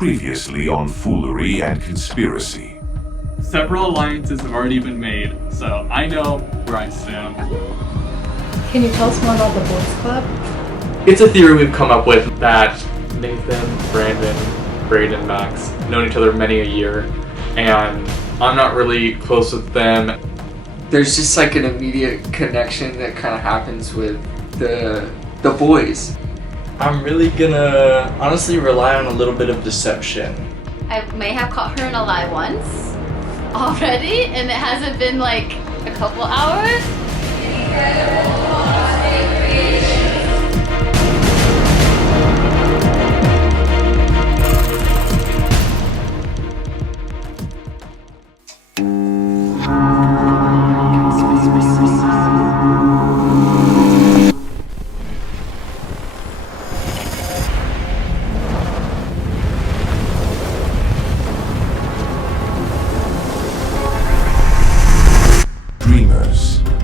Previously on Foolery and Conspiracy. Several alliances have already been made, so I know where I stand. Can you tell us more about the Boys Club? It's a theory we've come up with that Nathan, Brandon, Braden, Max known each other many a year, and I'm not really close with them. There's just like an immediate connection that kind of happens with the boys. I'm really gonna honestly rely on a little bit of deception. I may have caught her in a lie once already, and it hasn't been like a couple hours.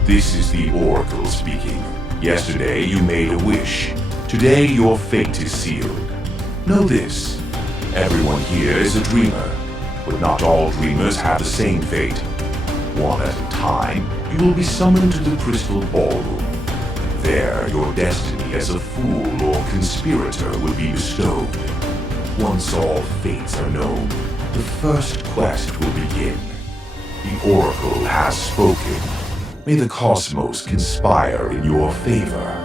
This is the Oracle speaking. Yesterday you made a wish. Today your fate is sealed. Know this, everyone here is a dreamer, but not all dreamers have the same fate. One at a time, you will be summoned to the Crystal Ballroom. There, your destiny as a fool or conspirator will be bestowed. Once all fates are known, the first quest will begin. The Oracle has spoken. May the cosmos conspire in your favor.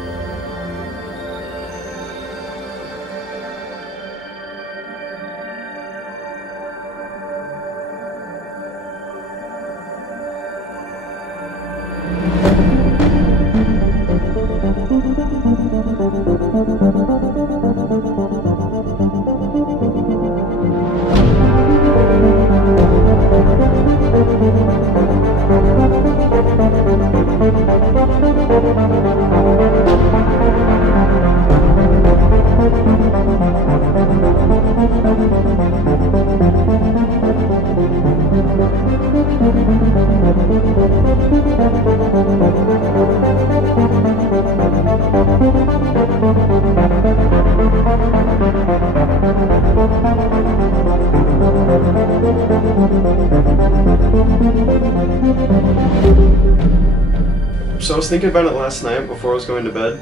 So I was thinking about it last night before I was going to bed.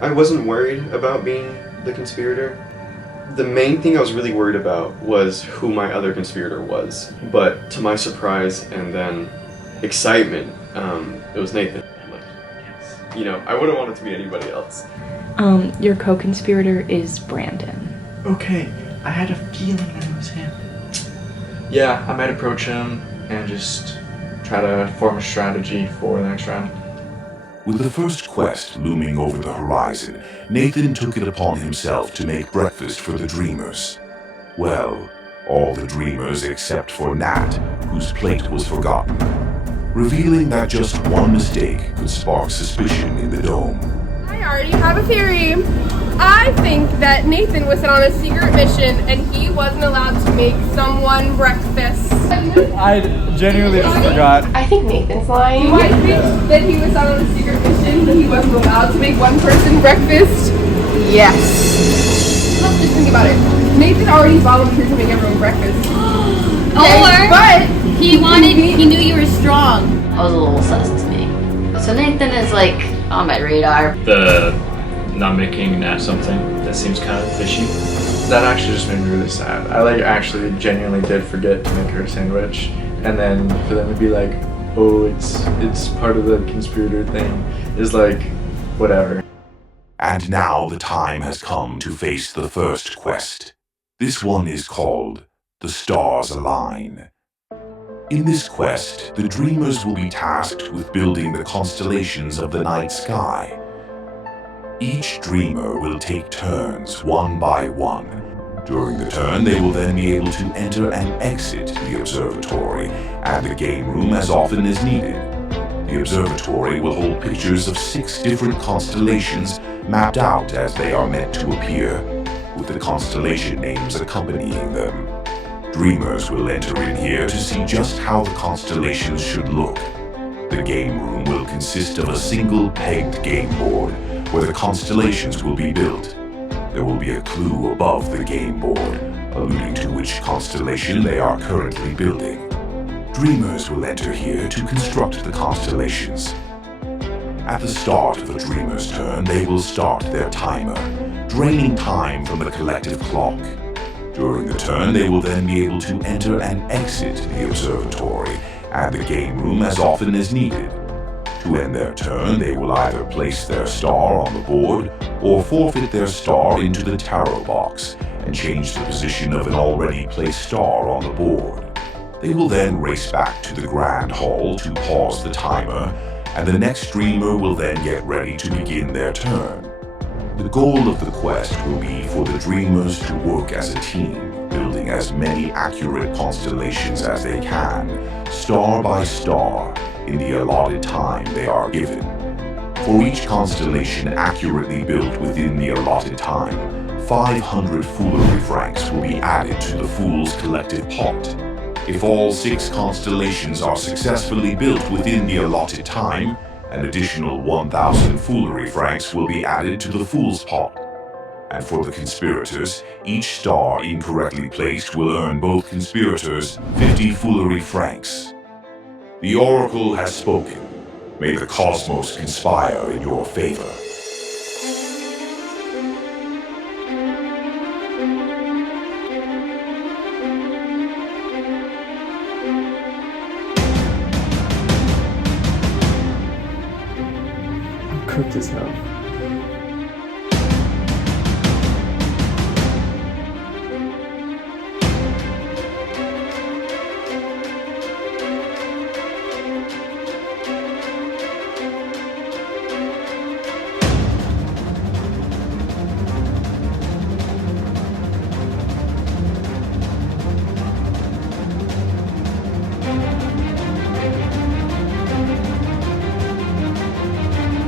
I wasn't worried about being the conspirator. The main thing I was really worried about was who my other conspirator was. But to my surprise and then excitement, it was Nathan. I'm like, yes. You know, I wouldn't want it to be anybody else. Your co-conspirator is Brandon. Okay, I had a feeling that it was him. Yeah, I might approach him and just try to form a strategy for the next round. With the first quest looming over the horizon, Nathan took it upon himself to make breakfast for the dreamers. Well, all the dreamers except for Nat, whose plate was forgotten, revealing that just one mistake could spark suspicion in the dome. I already have a theory. I think that Nathan was sent on a secret mission and he wasn't allowed to make someone breakfast. I genuinely just forgot. I think Nathan's lying. Do I think that he was sent on a secret mission and he wasn't allowed to make one person breakfast? Yes. Let's just think about it. Nathan already volunteered to make everyone breakfast. Or but he knew you were strong. I was a little sus to me. So Nathan is like on my radar. The not making Nat something, that seems kind of fishy. That actually just made me really sad. I actually genuinely did forget to make her a sandwich, and then for them to be like, oh, it's part of the conspirator thing, is like, whatever. And now the time has come to face the first quest. This one is called The Stars Align. In this quest, the dreamers will be tasked with building the constellations of the night sky. Each dreamer will take turns, one by one. During the turn, they will then be able to enter and exit the observatory and the game room as often as needed. The observatory will hold pictures of 6 different constellations mapped out as they are meant to appear, with the constellation names accompanying them. Dreamers will enter in here to see just how the constellations should look. The game room will consist of a single pegged game board where the constellations will be built. There will be a clue above the game board, alluding to which constellation they are currently building. Dreamers will enter here to construct the constellations. At the start of a dreamer's turn, they will start their timer, draining time from the collective clock. During the turn, they will then be able to enter and exit the observatory and the game room as often as needed. To end their turn, they will either place their star on the board or forfeit their star into the tarot box and change the position of an already placed star on the board. They will then race back to the Grand Hall to pause the timer, and the next dreamer will then get ready to begin their turn. The goal of the quest will be for the dreamers to work as a team, building as many accurate constellations as they can, star by star, in the allotted time they are given. For each constellation accurately built within the allotted time, 500 Foolery francs will be added to the Fool's collective pot. If all 6 constellations are successfully built within the allotted time, an additional 1,000 Foolery francs will be added to the Fool's pot. And for the conspirators, each star incorrectly placed will earn both conspirators 50 Foolery francs. The Oracle has spoken. May the cosmos conspire in your favor. I'm cooked as hell.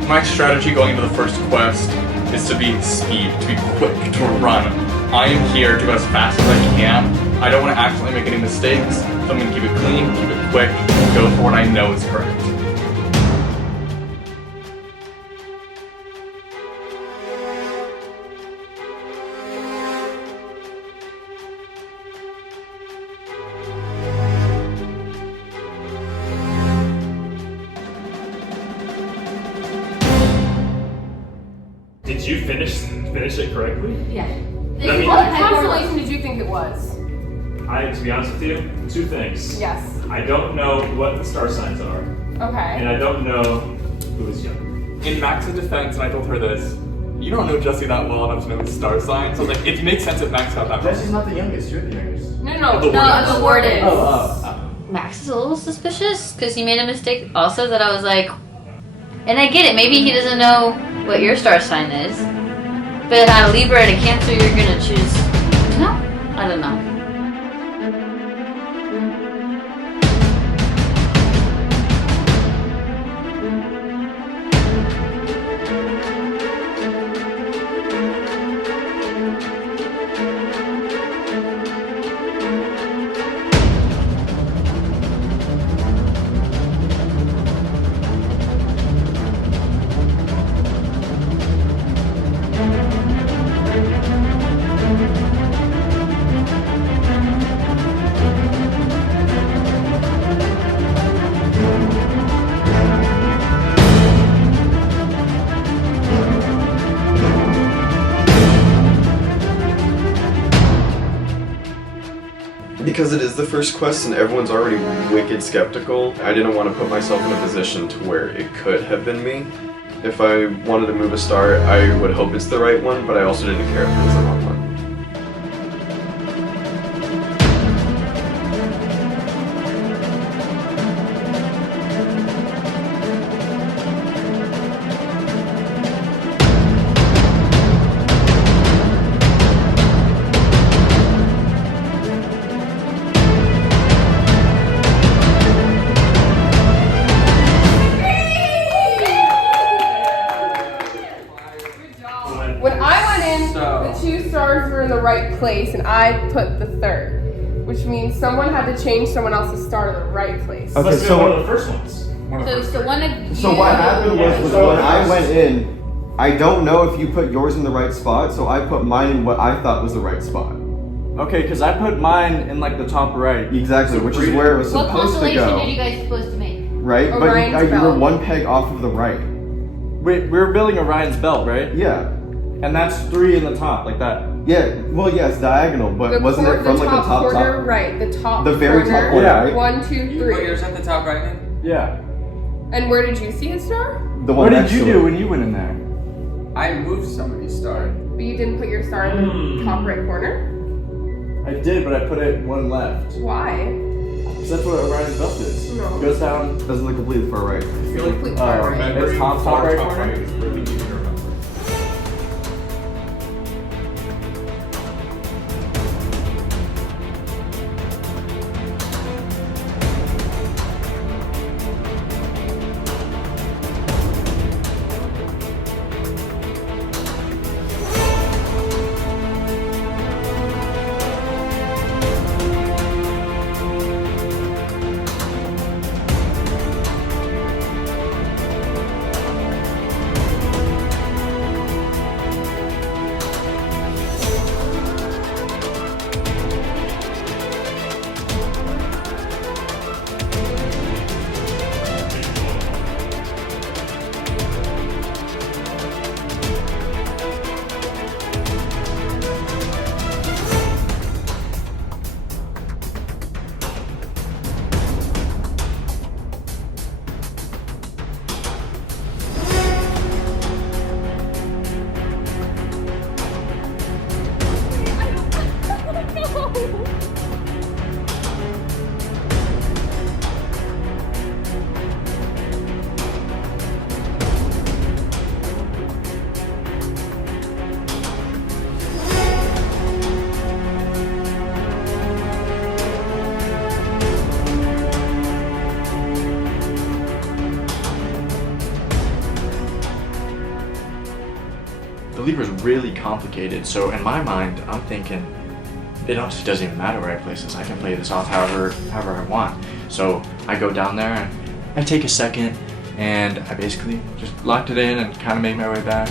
My strategy going into the first quest is to be speed, to be quick, to run. I am here to go as fast as I can. I don't want to accidentally make any mistakes, so I'm going to keep it clean, keep it quick, and go for what I know is correct. Did you finish it correctly? Yeah. I mean, What constellation did you think it was? to be honest with you, 2 things. Yes. I don't know what the star signs are, Okay. and I don't know who is young. In Max's defense, and I told her this, you don't know Jesse that well enough to know his star sign, so like, it makes sense if Max got that wrong. Jesse's not the youngest, you're the youngest. No, the word is. Oh. Max is a little suspicious because he made a mistake also that I was like, and I get it, maybe he doesn't know what your star sign is, but on a Libra and a Cancer, you're gonna choose, no? I don't know. Because it is the first quest and everyone's already wicked skeptical, I didn't want to put myself in a position to where it could have been me. If I wanted to move a star, I would hope it's the right one, but I also didn't care if it was the wrong one. When I went in, the 2 stars were in the right place, and I put the 3rd, which means someone had to change someone else's star to the right place. Okay, so one of the first ones. So it's the one that So what happened was when I went in, I don't know if you put yours in the right spot, so I put mine in what I thought was the right spot. Okay, because I put mine in like the top right. Exactly, which is where it was What supposed to constellation go. are you guys supposed to make? Right? But Orion's you were belt. one peg off of the right. Wait, we were building Orion's belt, right? Yeah. And that's 3 in the top, like that. Yeah, well, yeah, it's diagonal, but wasn't it from like the top corner, top? right? The top. The very top corner, Yeah. right? 1, 2, You put 3. yours at the top right now? Yeah. And where did you see a star? The one What did next you to do it. when you went in there? I moved somebody's star. But you didn't put your star in the top right corner? I did, but I put it one left. Why? Because that's what Orion's belt is. No. It goes down. Doesn't look completely far right. Complete far right. It's top right corner? is really easy to remember. The Libra's really complicated, so in my mind, I'm thinking, it honestly doesn't even matter where I place this. I can play this off however I want. So I go down there and I take a second and I basically just locked it in and kind of made my way back.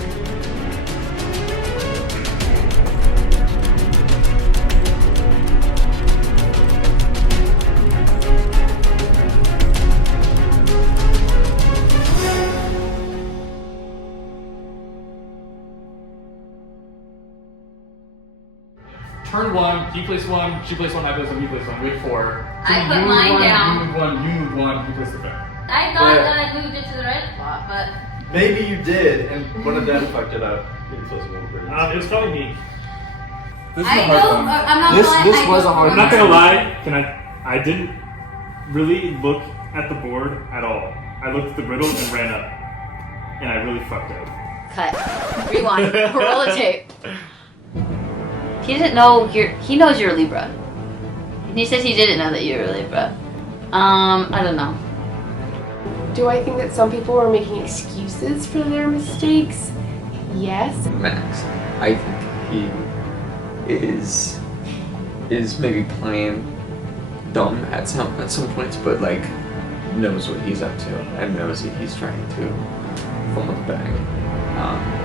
Turn 1, he plays 1, she plays 1, I place 1, he plays 1. Wait 4. I put you move mine 1, down. You move 1, you move 1, he plays the 5th. I thought that I moved it to the right spot, but Maybe you did, and one of them fucked it up. It was probably me. This is I a hard know. one. I'm not This- gonna lie. this I was know a hard I'm not gonna lie. I didn't really look at the board at all. I looked at the riddle and ran up, and I really fucked up. Cut. Rewind. Roll a tape. He didn't know he knows you're a Libra. He says he didn't know that you were a Libra. I don't know. Do I think that some people are making excuses for their mistakes? Yes. Max, I think he is maybe playing dumb at some points, but like knows what he's up to and knows that he's trying to fall in the bag.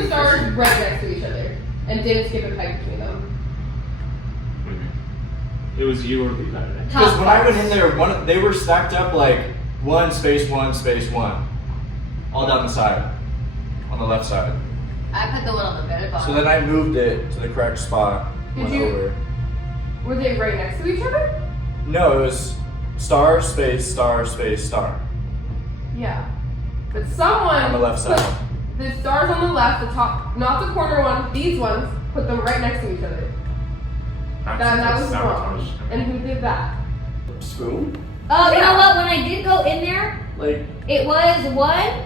the stars right next to each other and didn't skip a peg between them. It was you or Levi. Because when I went in there, they were stacked up like 1 space 1 space 1, all down the side, on the left side. I put the one on the very bottom. So then I moved it to the correct spot. Went over. Were they right next to each other? No, it was star space star space star Yeah. But someone on the left side. put the stars on the left, the top, not the corner one, these ones, put them right next to each other. That was wrong. And who did that? Spoon? Oh, you know what? When I did go in there, Like, it was one.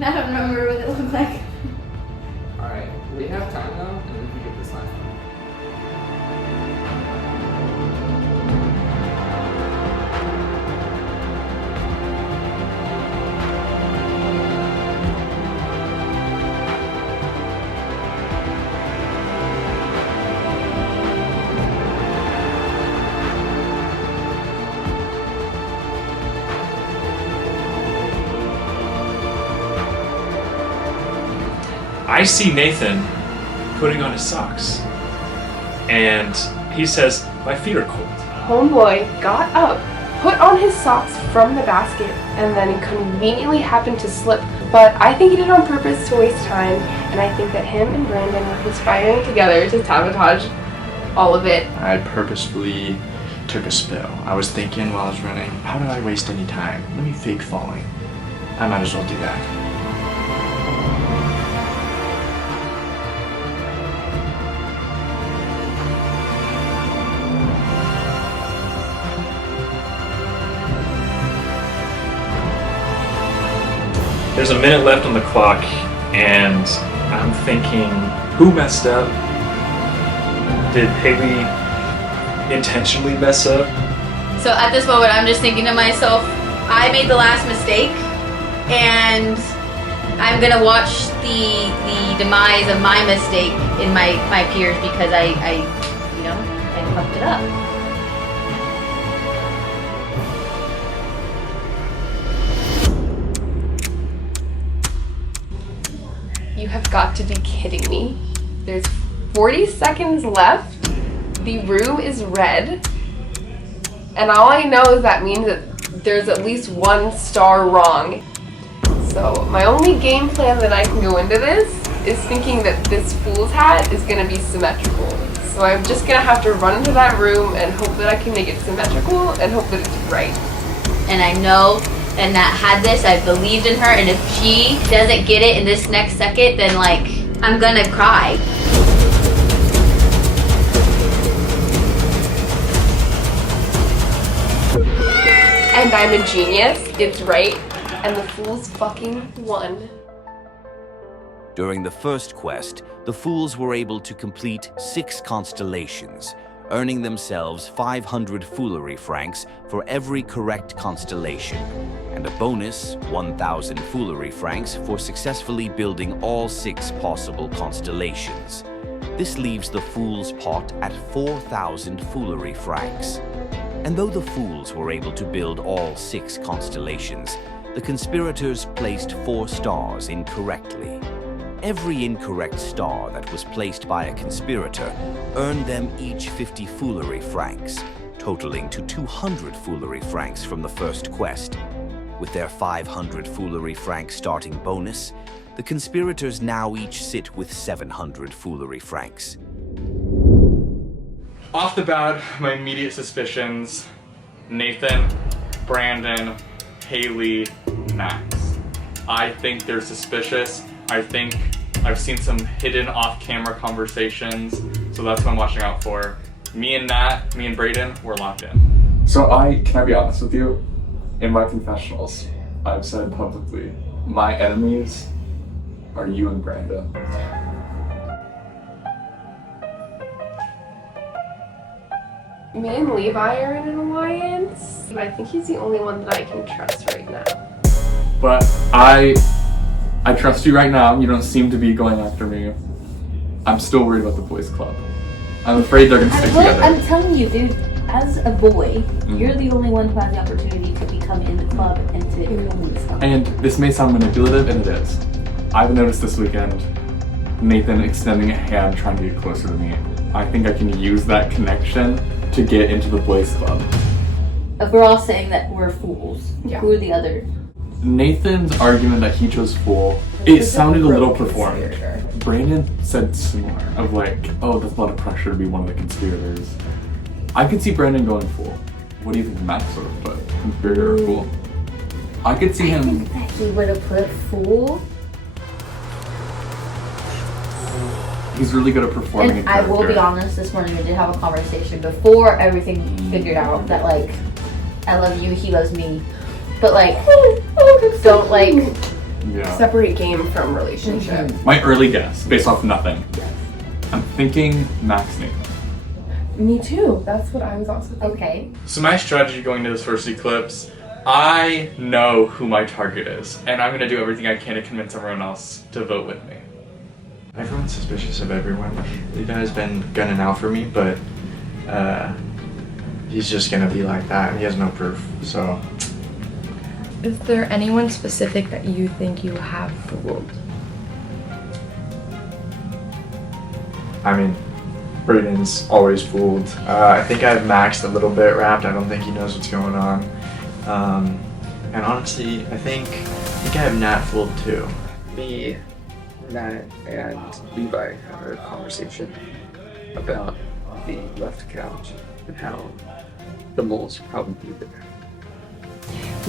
I don't remember what it looked like. Alright, we have time though, and we can get this last one. I see Nathan putting on his socks, and he says, "My feet are cold." Homeboy got up, put on his socks from the basket, and then conveniently happened to slip. But I think he did it on purpose to waste time, and I think that him and Brandon were conspiring together to sabotage all of it. I purposefully took a spill. I was thinking while I was running, how did I waste any time? Let me fake falling. I might as well do that. There's a minute left on the clock, and I'm thinking, who messed up? Did Haley intentionally mess up? So at this moment, I'm just thinking to myself, I made the last mistake, and I'm gonna watch the demise of my mistake in my peers because I fucked it up. You have got to be kidding me. There's 40 seconds left. The room is red. And all I know is that means that there's at least one star wrong. So my only game plan that I can go into this is thinking that this fool's hat is gonna be symmetrical. So I'm just gonna have to run into that room and hope that I can make it symmetrical and hope that it's right. And I know and that had this, I believed in her, and if she doesn't get it in this next second, then like, I'm gonna cry. And I'm a genius, it's right, and the fools fucking won. During the first quest, the Fools were able to complete 6 constellations, earning themselves 500 Foolery francs for every correct constellation, and a bonus 1,000 Foolery francs for successfully building all 6 possible constellations. This leaves the Fool's pot at 4,000 Foolery francs. And though the Fools were able to build all 6 constellations, the conspirators placed 4 stars incorrectly. Every incorrect star that was placed by a conspirator earned them each 50 Foolery francs, totaling to 200 Foolery francs from the first quest. With their 500 Foolery francs starting bonus, the conspirators now each sit with 700 Foolery francs. Off the bat, my immediate suspicions, Nathan, Brandon, Haley, Max. I think they're suspicious. I think I've seen some hidden off-camera conversations, so that's what I'm watching out for. Me and Brayden, we're locked in. So can I be honest with you? In my confessionals, I've said publicly, my enemies are you and Branda. Me and Levi are in an alliance, but I think he's the only one that I can trust right now. But I trust you right now. You don't seem to be going after me. I'm still worried about the boys' club. I'm afraid they're gonna stick together. I'm telling you, dude, as a boy, you're the only one who has the opportunity to become come in the club and to And this may sound manipulative, and it is. I've noticed this weekend Nathan extending a hand trying to get closer to me. I think I can use that connection to get into the boys club. If we're all saying that we're fools, who are the others? Nathan's argument that he chose Fool, it sounded a little performed. Brandon said similar, of like, oh, that's a lot of pressure to be one of the conspirators. I could see Brandon going Fool. What do you think Max sort of put? Conspirator or Fool? I could see him... I think that he would have put Fool. He's really good at performing. And I will be honest, this morning we did have a conversation before everything figured out that like, I love you, he loves me. But like, don't like separate game from relationship. My early guess, based off nothing. I'm thinking Max Nathan. Me too. That's what I was also thinking. Okay. So my strategy going into this first eclipse, I know who my target is, and I'm gonna do everything I can to convince everyone else to vote with me. Everyone's suspicious of everyone. Levi's been gunning out for me, but he's just gonna be like that. He has no proof, so. Is there anyone specific that you think you have fooled? I mean, Braden's always fooled. I think I have Max a little bit wrapped. I don't think he knows what's going on. And honestly, I think I have Nat fooled too. Me, Nat, and Levi had a conversation about the left couch and how the mole's probably there.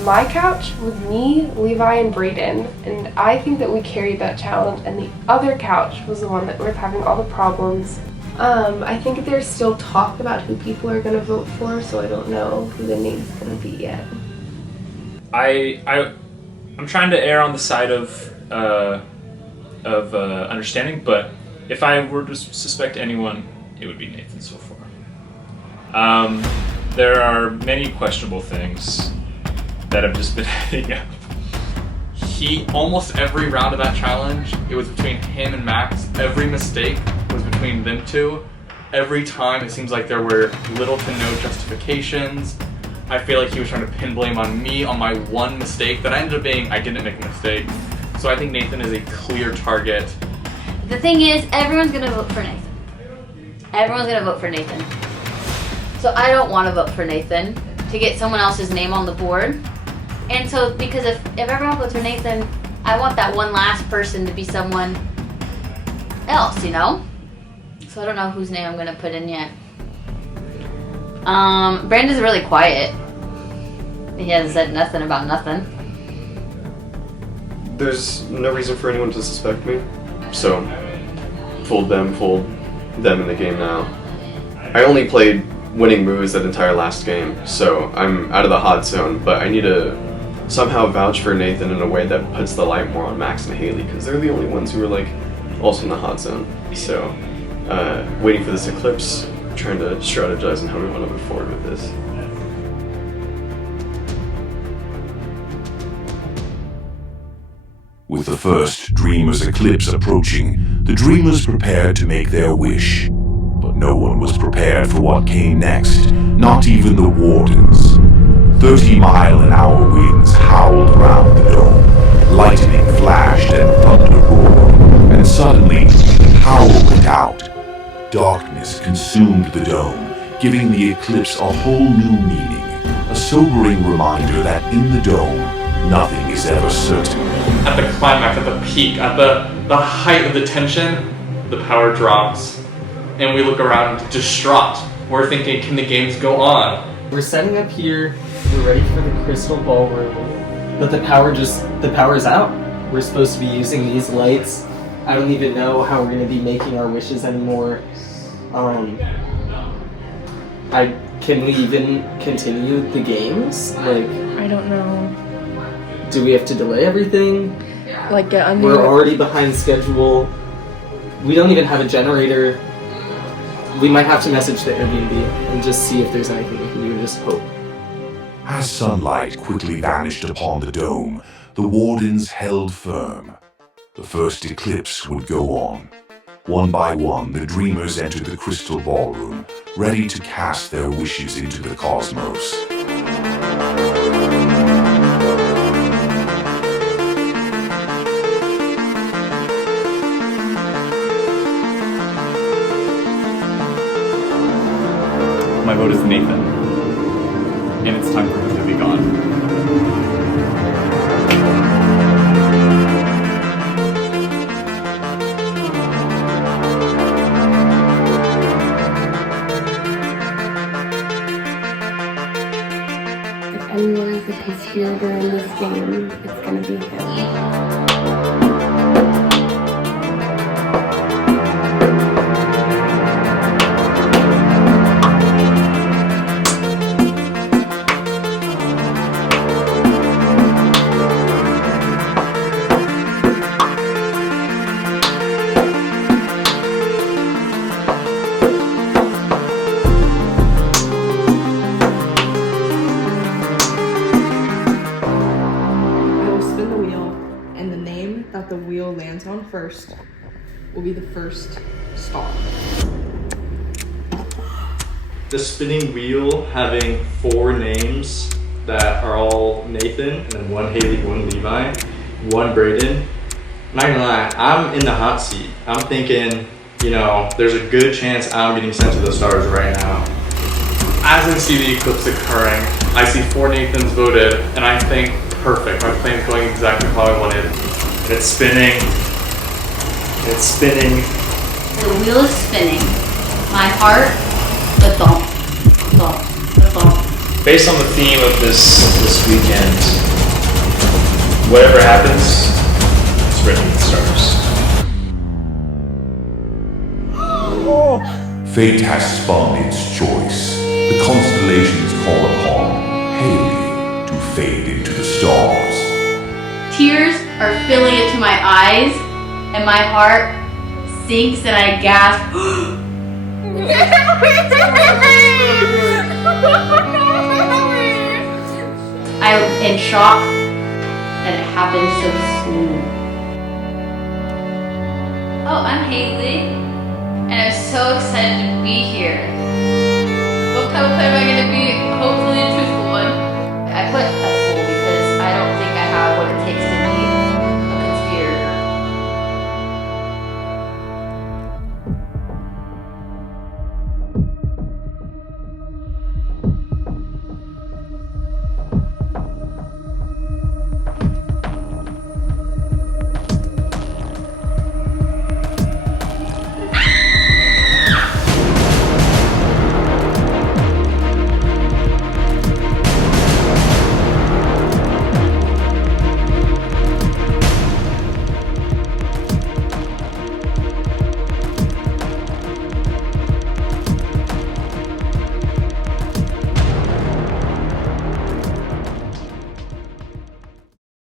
My couch was me, Levi, and Brayden, and I think that we carried that challenge, and the other couch was the one that was having all the problems. I think there's still talk about who people are going to vote for, so I don't know who the name's going to be yet. I'm trying to err on the side of understanding, but if I were to suspect anyone, it would be Nathan so far. There are many questionable things that have just been heading up. Almost every round of that challenge, it was between him and Max. Every mistake was between them two. Every time it seems like there were little to no justifications. I feel like he was trying to pin blame on me on my one mistake that ended up being I didn't make a mistake. So I think Nathan is a clear target. The thing is, everyone's gonna vote for Nathan. Everyone's gonna vote for Nathan. So I don't want to vote for Nathan to get someone else's name on the board. And so, because if everyone votes for Nathan, I want that one last person to be someone else, you know? So I don't know whose name I'm gonna put in yet. Brandon's really quiet. He hasn't said nothing about nothing. There's no reason for anyone to suspect me. So, fold them in the game now. I only played winning moves that entire last game, so I'm out of the hot zone, but I need to somehow vouch for Nathan in a way that puts the light more on Max and Haley, because they're the only ones who are like also in the hot zone. So, waiting for this eclipse, trying to strategize on how we want to move forward with this. With the first Dreamer's eclipse approaching, the Dreamers prepared to make their wish. But no one was prepared for what came next, not even the Wardens. 30-mile-an-hour winds howled around the dome, lightning flashed and thunder roared, and suddenly, the power went out. Darkness consumed the dome, giving the eclipse a whole new meaning, a sobering reminder that in the dome, nothing is ever certain. At the climax, at the peak, at the height of the tension, the power drops. And we look around distraught. We're thinking, can the games go on? We're setting up here, we're ready for the crystal ballroom, but the power's out. We're supposed to be using these lights. I don't even know how we're going to be making our wishes anymore. Can we even continue the games? Like, I don't know. Do we have to delay everything? Like, get under. We're already behind schedule. We don't even have a generator. We might have to message the Airbnb and just see if there's anything we can do, just hope. As sunlight quickly vanished upon the dome, the Wardens held firm. The first eclipse would go on. One by one, the Dreamers entered the crystal ballroom, ready to cast their wishes into the cosmos. My vote is Nathan. And it's time for him to be gone. If anyone is a conspirator in this game, it's gonna be him. that the wheel lands on first will be the first star. The spinning wheel having 4 names that are all Nathan, and then 1 Haley, 1 Levi, 1 Braden. I'm not gonna lie, I'm in the hot seat. I'm thinking, you know, there's a good chance I'm getting sent to the stars right now. As I see the eclipse occurring, I see 4 Nathans voted, and I think, perfect, my plan's going exactly how I wanted. It's spinning. It's spinning. The wheel is spinning. My heart, the thump, thump, the thump. Based on the theme of this weekend, whatever happens, it's written in the stars. Fate has spun its choice. The constellations call upon Haley to fade into the stars. Tears are filling into my eyes, and my heart sinks and I gasp. I'm in shock that it happened so soon. Oh, I'm Haley, and I'm so excited to be here.